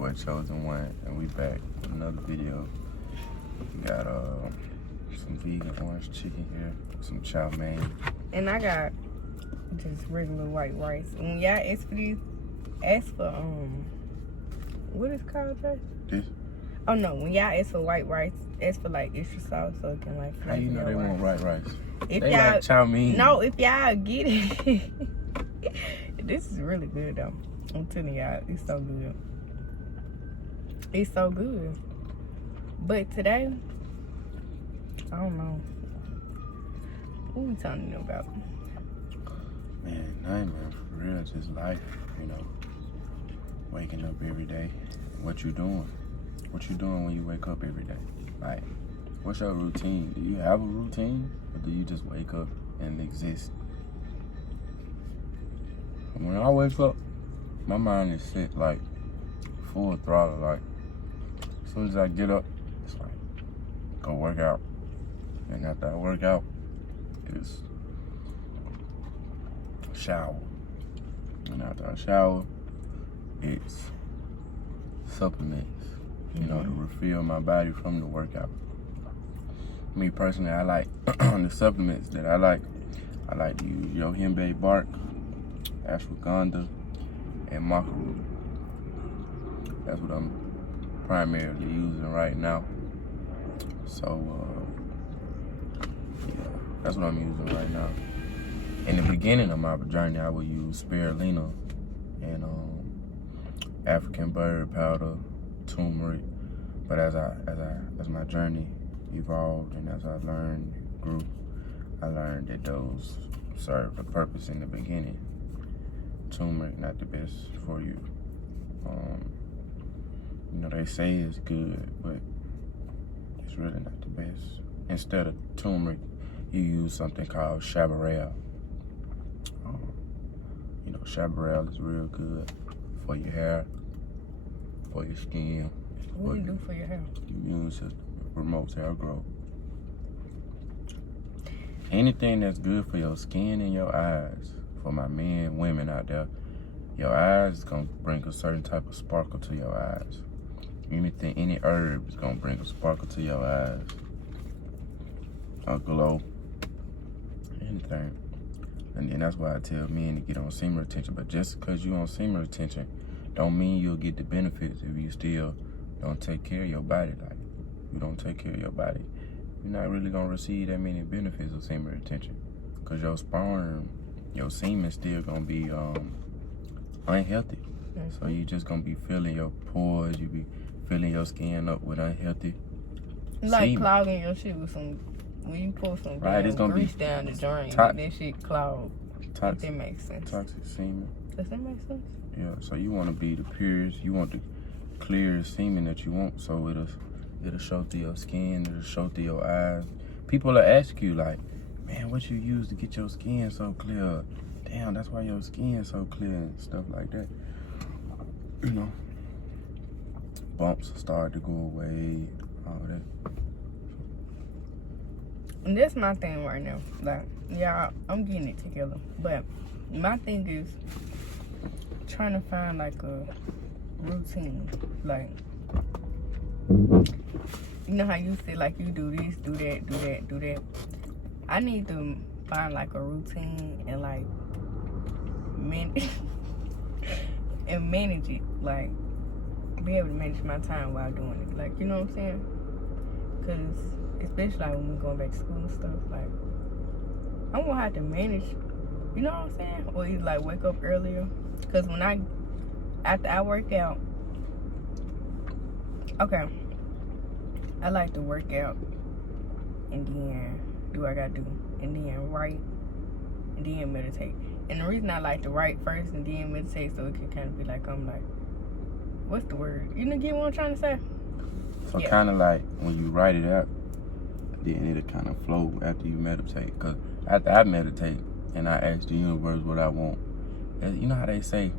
boy Chosen One, and we back with another video. We got some vegan orange chicken here, some chow mein. And I got just regular white rice. When y'all ask for these, ask for what is it called, Jay? This? Oh no, when y'all ask for white rice, ask for like extra sauce so it can like. How you know they want white rice? If they y'all like chow mein. No, if y'all get it, this is really good though. I'm telling y'all, it's so good. It's so good. But today, I don't know. What we talking about? Man, nothing, man. For real, just life, you know. Waking up every day. What you doing? What you doing when you wake up every day? Like, what's your routine? Do you have a routine? Or do you just wake up and exist? When I wake up, my mind is set like full throttle. Like, as soon as I get up, it's like, go work out. And after I work out, it's shower. And after I shower, it's supplements, you know, to refill my body from the workout. Me personally, I like the supplements that I like to use yohimbe bark, ashwagandha, and maca root. That's what I'm primarily using right now. So, yeah, that's what I'm using right now. In the beginning of my journey, I would use spirulina and African bird powder, turmeric. But as my journey evolved and as I learned, grew, I learned that those served a purpose in the beginning. Turmeric not the best for you. You know, they say it's good, but it's really not the best. Instead of turmeric, you use something called chaparral. You know, chaparral is real good for your hair, for your skin. What do you do for your hair? Immune system, promotes hair growth. Anything that's good for your skin and your eyes, for my men, women out there, your eyes is gonna bring a certain type of sparkle to your eyes. Anything, any herb is gonna bring a sparkle to your eyes. A glow. Anything. And that's why I tell men to get on semen retention. But just because you on semen retention, don't mean you'll get the benefits if you still don't take care of your body. Like, you don't take care of your body, you're not really gonna receive that many benefits of semen retention. Cause your sperm, your semen still gonna be unhealthy. So you just gonna be filling your pores, you be filling your skin up with unhealthy like semen. Clogging your shit with some, when you pour some it's gonna grease be down the drain, that shit clog. If that makes sense. Toxic semen. Does that make sense? Yeah, so you want to be the purest, you want the clearest semen that you want, so it'll show through your skin, it'll show through your eyes. People will ask you like, man, what you use to get your skin so clear? Damn, that's why your skin so clear and stuff like that. You know, bumps start to go away, all that. And that's my thing right now. Like, yeah, I'm getting it together. But my thing is trying to find like a routine. Like, you know how you say like you do this, do that, do that, do that. I need to find like a routine and like manage it. Like, be able to manage my time while doing it. Like, you know what I'm saying? Because especially like when we're going back to school and stuff, like, I'm gonna have to manage, you know what I'm saying? Or you like wake up earlier. Because after I work out, okay, I like to work out and then do what I gotta do, and then write, and then meditate. And the reason I like to write first and then meditate, so it can kind of be like, I'm like, what's the word? You know, get what I'm trying to say? So yeah. Kind of like when you write it out, then it'll kind of flow after you meditate. Because after I meditate and I ask the universe what I want, you know how they say,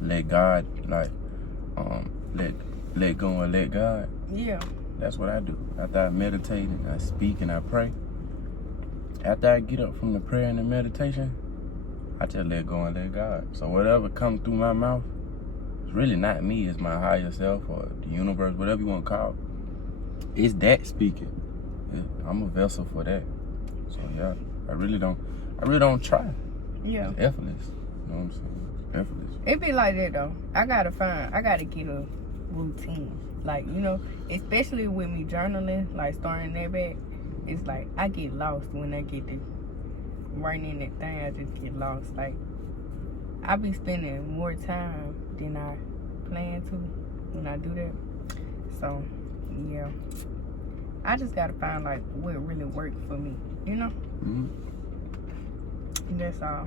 let God, like, let go and let God? Yeah. That's what I do. After I meditate and I speak and, and I pray, after I get up from the prayer and the meditation, I just let go and let God. So whatever comes through my mouth, It's really not me. It's my higher self or the universe, whatever you want to call it. It's that speaking. I'm a vessel for that. So yeah, I really don't try. Yeah. It's effortless. You know what I'm saying? It's effortless. It be like that though. I gotta get a routine. Like, you know, especially with me journaling, like starting that back, it's like I get lost when I get to writing in that thing. I just get lost. Like, I be spending more time than I plan to when I do that. So, yeah. I just gotta find like what really worked for me, you know? Mm-hmm. That's all.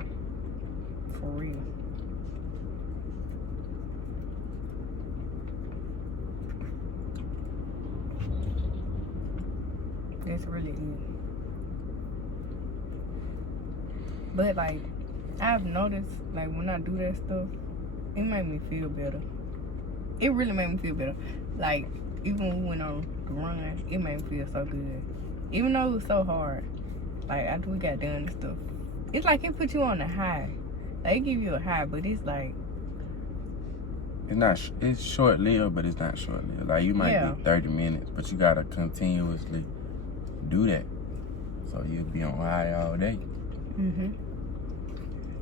For real. That's really it. But like, I've noticed like when I do that stuff, it made me feel better. It really made me feel better. Like, even when we went on the run, it made me feel so good. Even though it was so hard, like after we got done and stuff, it's like it put you on a high. Like, it give you a high, but it's like, it's short lived, but it's not short lived. Like, you might be 30 minutes, but you gotta continuously do that. So you'll be on high all day. Mm-hmm.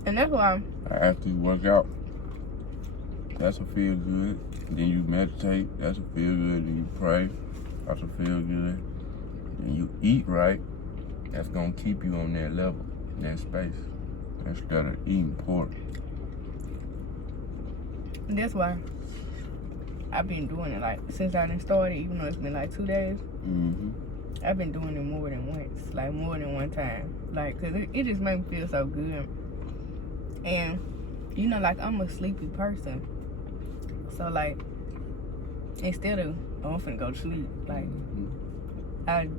And that's why after you work out, that's a feel good. Then you meditate, that's a feel good. Then you pray, that's a feel good. Then you eat right, that's gonna keep you on that level, in that space, instead of eating pork. that's why I've been doing it like since I done started, even though it's been like 2 days. Mm-hmm. I've been doing it more than once, like more than one time. Like, cause it just made me feel so good. And, you know, like, I'm a sleepy person. So, like, instead of, oh, I'm finna go to sleep, like, I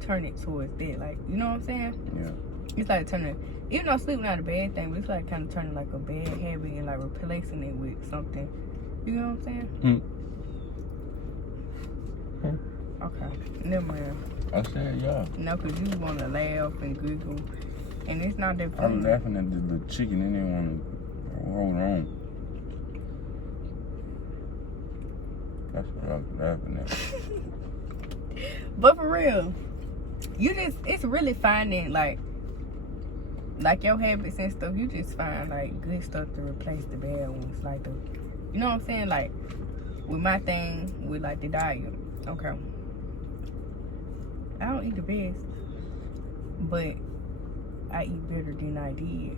turn it towards that. Like, you know what I'm saying? Yeah. It's like turning, even though sleep not a bad thing, but it's like kind of turning like a bad habit and like replacing it with something. You know what I'm saying? Okay, never mind. I said, yeah. No, because you want to laugh and giggle, and it's not that funny. I'm laughing at the chicken and they want to hold on. That's what I was laughing at. But for real, it's really finding, like your habits and stuff, you just find, like, good stuff to replace the bad ones. Like, you know what I'm saying? Like, with my thing, with, like, the diet. Okay. I don't eat the best, but I eat better than I did.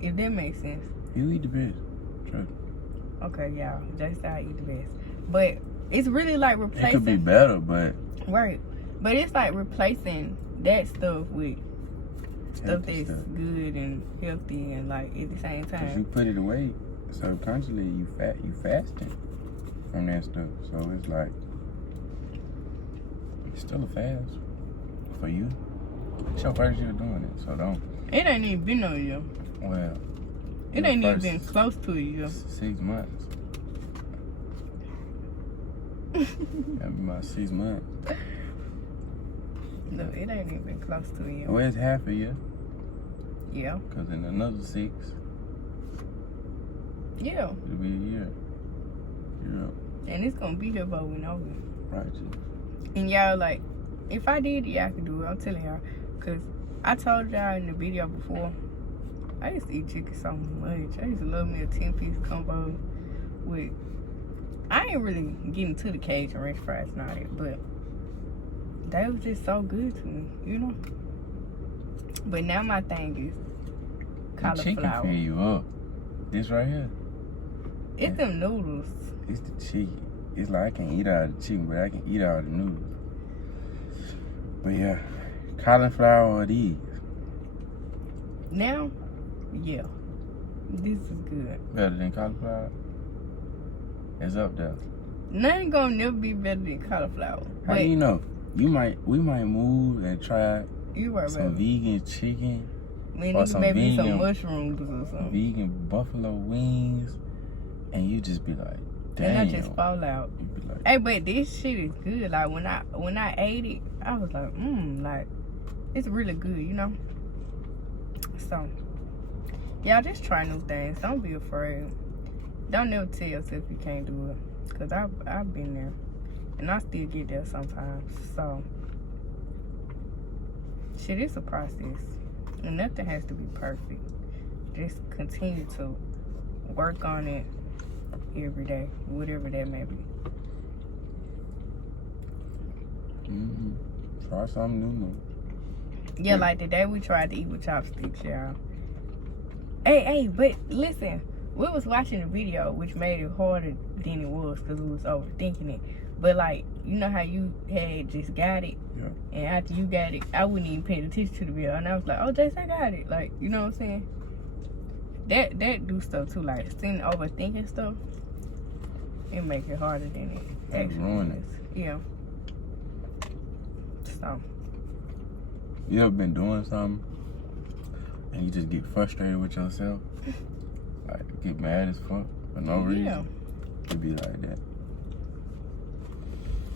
If that makes sense. You eat the best. Trust. Okay, yeah. That's how I eat the best. But it's really like replacing. It could be better, but. Right. But it's like replacing that stuff with stuff that's good and healthy and like at the same time. Because you put it away subconsciously, you fasting from that stuff. So it's like, it's still a fast for you. It's your first year doing it, so don't. It ain't even been a year. Well, it ain't even been close to a year. 6 months. That'll be about 6 months. No, it ain't even been close to a year. Well, it's half a year. Yeah. Because in another 6, yeah, it'll be a year. Yeah. And it's gonna be here before we know it. Right. And y'all, like, if I did it, y'all could do it. I'm telling y'all. Because I told y'all in the video before, I used to eat chicken so much. I used to love me a 10-piece combo with, I ain't really getting to the Cajun ranch fries, not it, but they was just so good to me, you know? But now my thing is cauliflower. The chicken fill you up. This right here. It's them noodles. It's the chicken. It's like I can eat out of the chicken, but I can eat out of the noodles. But yeah, cauliflower it is. Now, yeah, this is good. Better than cauliflower? It's up there. Nothing gonna never be better than cauliflower. How do you know? We might move and try some vegan chicken. Or some maybe some mushrooms or something. Vegan buffalo wings, and you just be like, damn. And I just fall out. Like, hey, but this shit is good. Like when I ate it, I was like, like it's really good, you know. So y'all just try new things. Don't be afraid. Don't never tell yourself you can't do it. Because I've been there. And I still get there sometimes. So, shit, it's a process. And nothing has to be perfect. Just continue to work on it every day. Whatever that may be. Try something new. Yeah, like the day we tried to eat with chopsticks, y'all. Hey, but listen. We was watching a video, which made it harder than it was because we was overthinking it. But, like, you know how you had just got it? Yeah. And after you got it, I wasn't even paying attention to the video. And I was like, oh, Jace, I got it. Like, you know what I'm saying? That do stuff, too. Like, sitting overthinking stuff, it make it harder than it actually ruin is. Yeah. So. You ever been doing something and you just get frustrated with yourself? Like, get mad as fuck for no reason? Yeah. It be like that.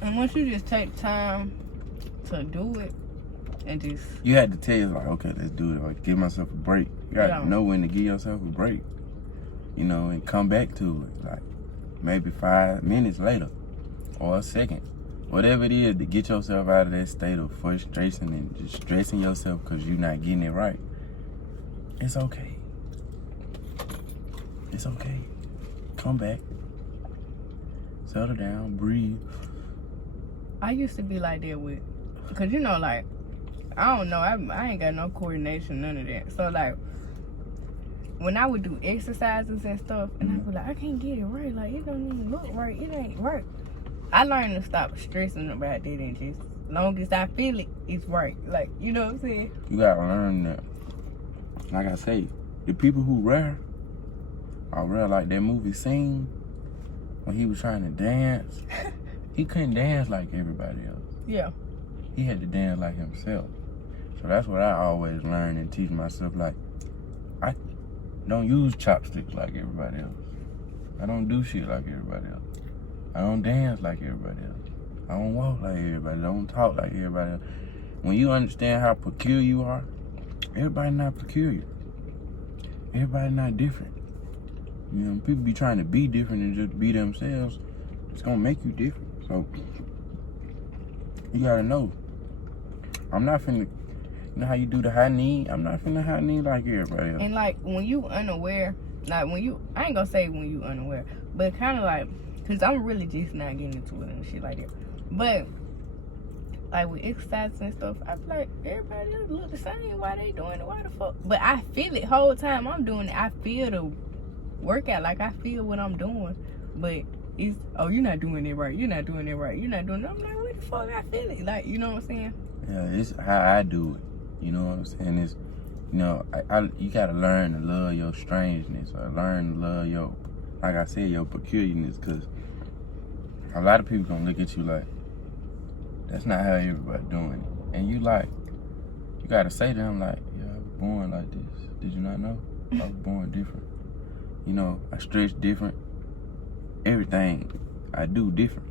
And once you just take time to do it and just... You had to tell you, like, okay, let's do it. Like, give myself a break. You gotta know when to give yourself a break. You know, and come back to it. Like, maybe 5 minutes later or a second. Whatever it is to get yourself out of that state of frustration and just stressing yourself because you're not getting it right. It's okay. It's okay. Come back. Settle down. Breathe. I used to be like that with... Because, you know, like... I don't know. I ain't got no coordination, none of that. So, like... When I would do exercises and stuff, and I'd be like, I can't get it right. Like, it don't even look right. It ain't right. I learned to stop stressing about that and just... Long as I feel it, it's right. Like, you know what I'm saying? You gotta learn that. Like I say, the people who rare are rare. Like that movie Scene, when he was trying to dance, he couldn't dance like everybody else. Yeah. He had to dance like himself. So that's what I always learn and teach myself. Like, I don't use chopsticks like everybody else. I don't do shit like everybody else. I don't dance like everybody else. I don't walk like everybody. I don't talk like everybody else. When you understand how peculiar you are, everybody not peculiar. Everybody not different. You know, people be trying to be different and just be themselves. It's gonna make you different. So you gotta know. I'm not finna, you know how you do the high knee? I'm not finna high knee like everybody else. And like when you unaware, like when you, I ain't gonna say when you unaware, but kind of like, cause I'm really just not getting into it and shit like that. But like with exercises and stuff, I feel like everybody else look the same. Why they doing it? Why the fuck? But I feel it whole time I'm doing it. I feel the workout. Like I feel what I'm doing. But it's, oh, you're not doing it right. You're not doing it right. You're not doing it. I'm like, what the fuck? I feel it. Like, you know what I'm saying? Yeah, it's how I do it. You know what I'm saying? It's, you know, you gotta learn to love your strangeness, or learn to love your, like I said, your peculiarness. Cause a lot of people gonna look at you like, that's not how everybody doing it. And you like, you gotta say to them like, yeah, I was born like this. Did you not know? I was born different. You know, I stretch different. Everything I do different.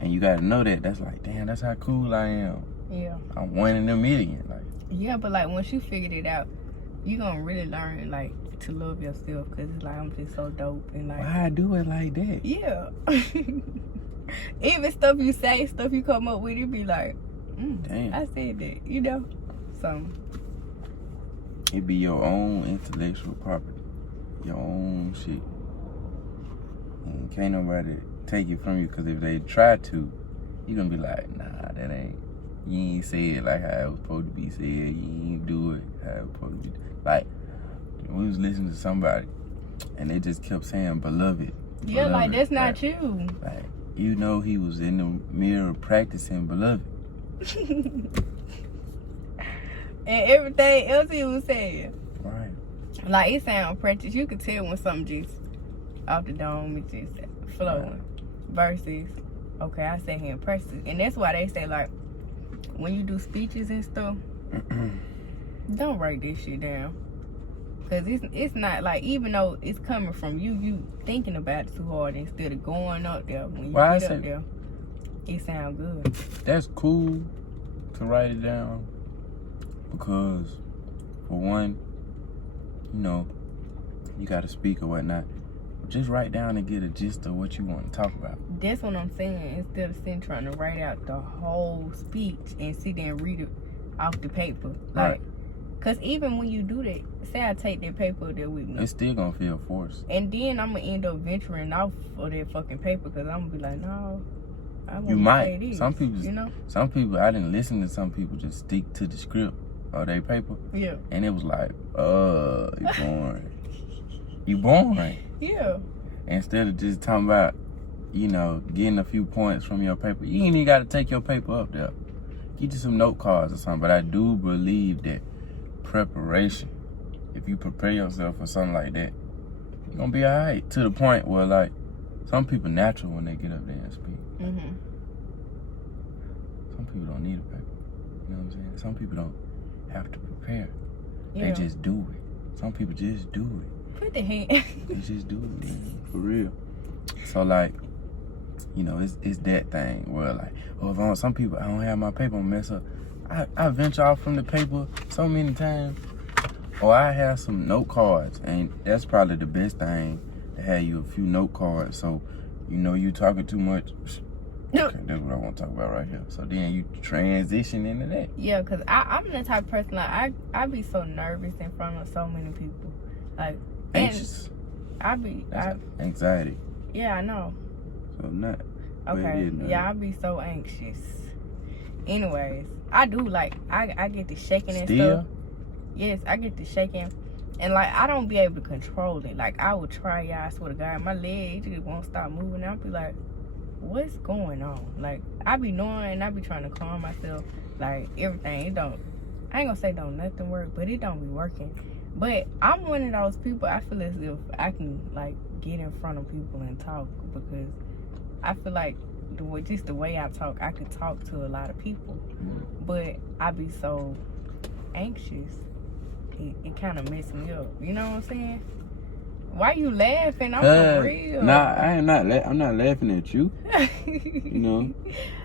And you gotta know that. That's like, damn, that's how cool I am. Yeah. I'm one in a million. Like, yeah, but like once you figured it out, you gonna really learn like to love yourself. Cause it's like, I'm just so dope. And like, why I do it like that? Yeah. Even stuff you say, stuff you come up with, it be like, damn, I said that, you know? So it be your own intellectual property, your own shit. And can't nobody take it from you, because if they try to, you gonna be like, nah, that ain't, you ain't say it like how it was supposed to be said. You ain't do it how it was supposed to be. Like, we was listening to somebody and they just kept saying beloved. Yeah, like that's not like, you. Like, you know, he was in the mirror practicing beloved. And everything else he was saying. Right. Like, it sound practice. You could tell when something just off the dome, it's just flowing. Right. Versus, okay, I sat here and practice. And that's why they say, like, when you do speeches and stuff, don't write this shit down. Because it's not, like, even though it's coming from you, you thinking about it too hard instead of going up there. When you get up there, it sound good. That's cool to write it down. Because, for one, you know, you got to speak or whatnot. Just write down and get a gist of what you want to talk about. That's what I'm saying. Instead of sitting trying to write out the whole speech and sit there and read it off the paper. Like, Right. because even when you do that, say I take that paper there with me. It's still going to feel forced. And then I'm going to end up venturing off of that fucking paper because I'm going to be like, no, I want You to might. say this. Some people, you know? Some people, I didn't listen to some people just stick to the script or their paper. Yeah. And it was like, you boring. You boring. Yeah. Instead of just talking about, you know, getting a few points from your paper, you ain't even got to take your paper up there. Get you some note cards or something. But I do believe that preparation, if you prepare yourself for something like that, you're going to be all right. To the point where, like, some people natural when they get up there and speak. Mm-hmm. Some people don't need a paper. You know what I'm saying? Some people don't have to prepare. Yeah. They just do it. Some people just do it. Put the hand. They just do it, man. For real. So, like, you know, it's that thing where, like, if some people, I don't have my paper, I'm mess up. I venture off from the paper so many times. Or I have some note cards, and that's probably the best thing, to have you a few note cards. So, you know, you talking too much. Okay, that's what I want to talk about right here. So then you transition into that. Yeah, because I'm the type of person, like, I be so nervous in front of so many people. Like, Anxious. Anxiety. Yeah, I know. So not. Okay. Yeah, I be so anxious. Anyways, I do, like, I get the shaking and stuff. Yes, I get the shaking. And, like, I don't be able to control it. Like, I would try, I swear to God, my leg just won't stop moving. I'll be like, what's going on? Like, I be knowing, I be trying to calm myself. Like, everything, it don't, I ain't gonna say don't nothing work, but it don't be working. But I'm one of those people, I feel as if I can, like, get in front of people and talk, because I feel like just the way I talk, I could talk to a lot of people. But I be so anxious. It kind of messes me up. You know what I'm saying? Why you laughing? I'm for real. Nah, I'm not laughing at you. You know,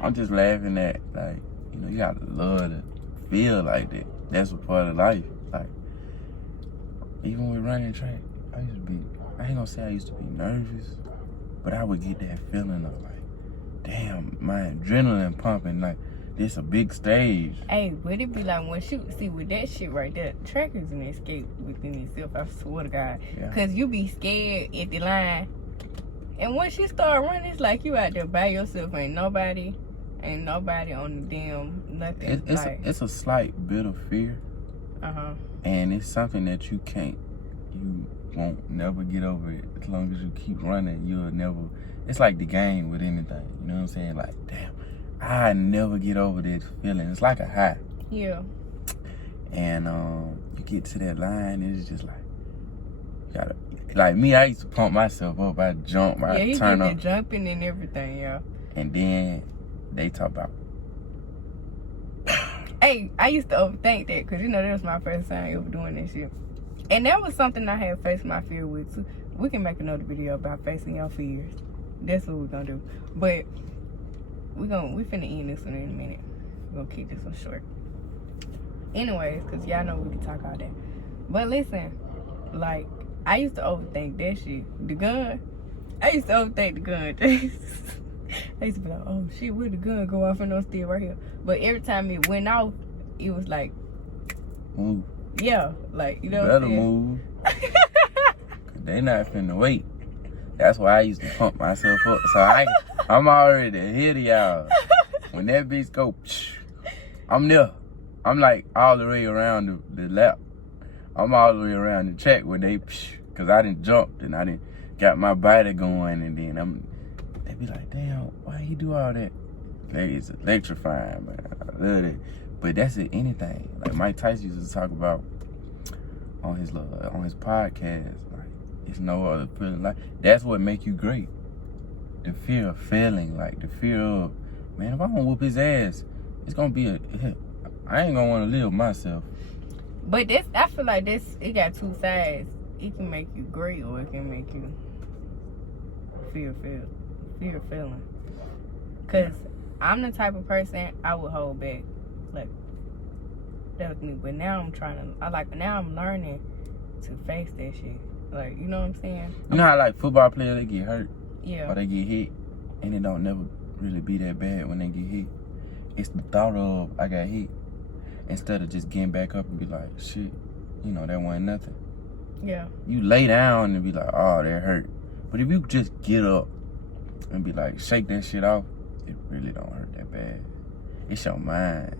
I'm just laughing at, like, you know, you gotta love to feel like that. That's a part of life. Like, even with running track, I ain't gonna say I used to be nervous, but I would get that feeling of, like, damn, my adrenaline pumping, like, this a big stage. Hey, would it be like when with that shit right there, track is an escape within itself, I swear to God. Yeah. Cause you be scared at the line. And once you start running, it's like you out there by yourself. Ain't nobody on the damn nothing. It's a slight bit of fear. Uh-huh. And it's something that you won't never get over it. As long as you keep running, you'll never, it's like the game with anything. You know what I'm saying? Like, damn, I never get over this feeling. It's like a high. Yeah. And you get to that line, and it's just like, you gotta, like me, I used to pump myself up. I jump, I turn up. Jumping and everything, yeah. And then they talk about, hey, I used to overthink that, because, you know, that was my first time ever doing that shit. And that was something I had faced my fear with, too. We can make another video about facing your fears. That's what we're going to do. But we finna end this one in a minute. We're going to keep this one short. Anyways, because y'all know we can talk all day. But listen, like, I used to overthink that shit. The gun, I used to overthink the gun. I used to be like, oh shit, where'd the gun go off? And I'm still right here. But every time it went off, it was like, move. Yeah, like, you know what I'm saying? Better move. They not finna wait. That's why I used to pump myself up. So I'm already ahead of y'all. When that bitch go, I'm there. I'm like all the way around the lap. I'm all the way around the track when they, because I didn't jump and I didn't got my body going, and then they be like, damn, why he do all that? It's electrifying, man. I love it. But that's it, anything. Like Mike Tyson used to talk about on his podcast, like, it's no other feeling. Like, that's what make you great. The fear of failing, like the fear of, man, if I don't whoop his ass, it's gonna be I ain't gonna want to live myself. But I feel like it got two sides. It can make you great, or it can make you fear feeling. Cause I'm the type of person I would hold back. Like, that was me. But now now I'm learning to face that shit. Like, you know what I'm saying? You know how like football players, they get hurt Yeah. or they get hit, and it don't never really be that bad when they get hit. It's the thought of I got hit instead of just getting back up and be like, shit, you know, that wasn't nothing. Yeah. You lay down and be like, oh, that hurt. But if you just get up and be like, shake that shit off, it really don't hurt that bad. It's your mind.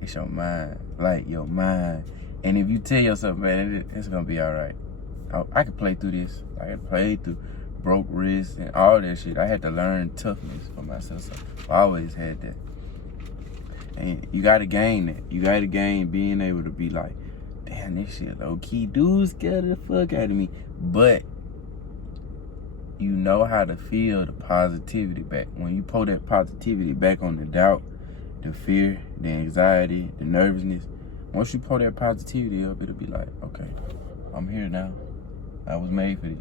It's your mind. Like your mind. And if you tell yourself, man, it's gonna be all right. I can play through this. I can play through broke wrists and all that shit. I had to learn toughness for myself. So I always had that. And you gotta gain that. You gotta gain being able to be like, damn, this shit low key dude scared the fuck out of me. But you know how to feel the positivity back. When you pull that positivity back on the doubt, the fear, the anxiety, the nervousness, once you pull that positivity up, it'll be like, okay, I'm here now. I was made for this.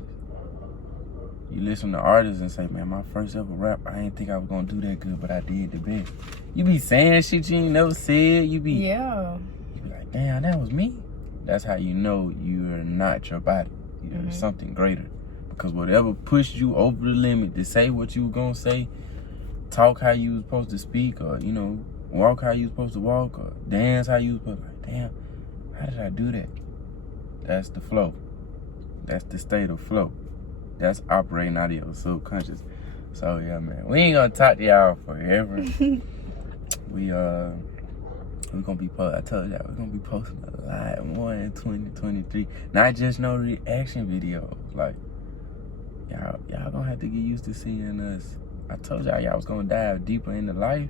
You listen to artists and say, man, my first ever rap, I didn't think I was gonna do that good, but I did the best. You be saying shit you ain't never said. You be like, damn, that was me. That's how you know you're not your body. You're something greater. Because whatever pushed you over the limit to say what you were gonna say, talk how you was supposed to speak, or, you know, walk how you was supposed to walk, or dance how you was supposed to, like, damn, how did I do that? That's the flow. That's the state of flow. That's operating out of your subconscious. So yeah, man, we ain't gonna talk to y'all forever. we gonna be I told y'all we're gonna be posting a lot more in 2023. Not just no reaction videos. Like y'all gonna have to get used to seeing us. I told y'all was gonna dive deeper into life.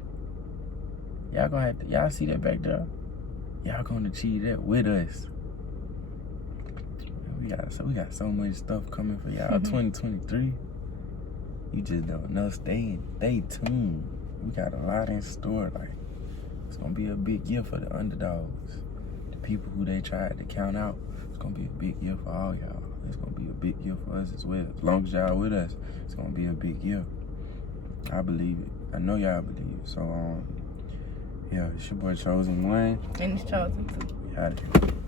Y'all gonna have to, y'all see that back there? Y'all gonna achieve that with us. We got so much stuff coming for y'all. 2023. You just don't know. Stay tuned. We got a lot in store. Like, it's gonna be a big year for the underdogs. The people who they tried to count out. It's gonna be a big year for all y'all. It's gonna be a big year for us as well. As long as y'all with us, it's gonna be a big year. I believe it. I know y'all believe it. So yeah, it's your boy Chosen One. And it's Chosen too. Out of here.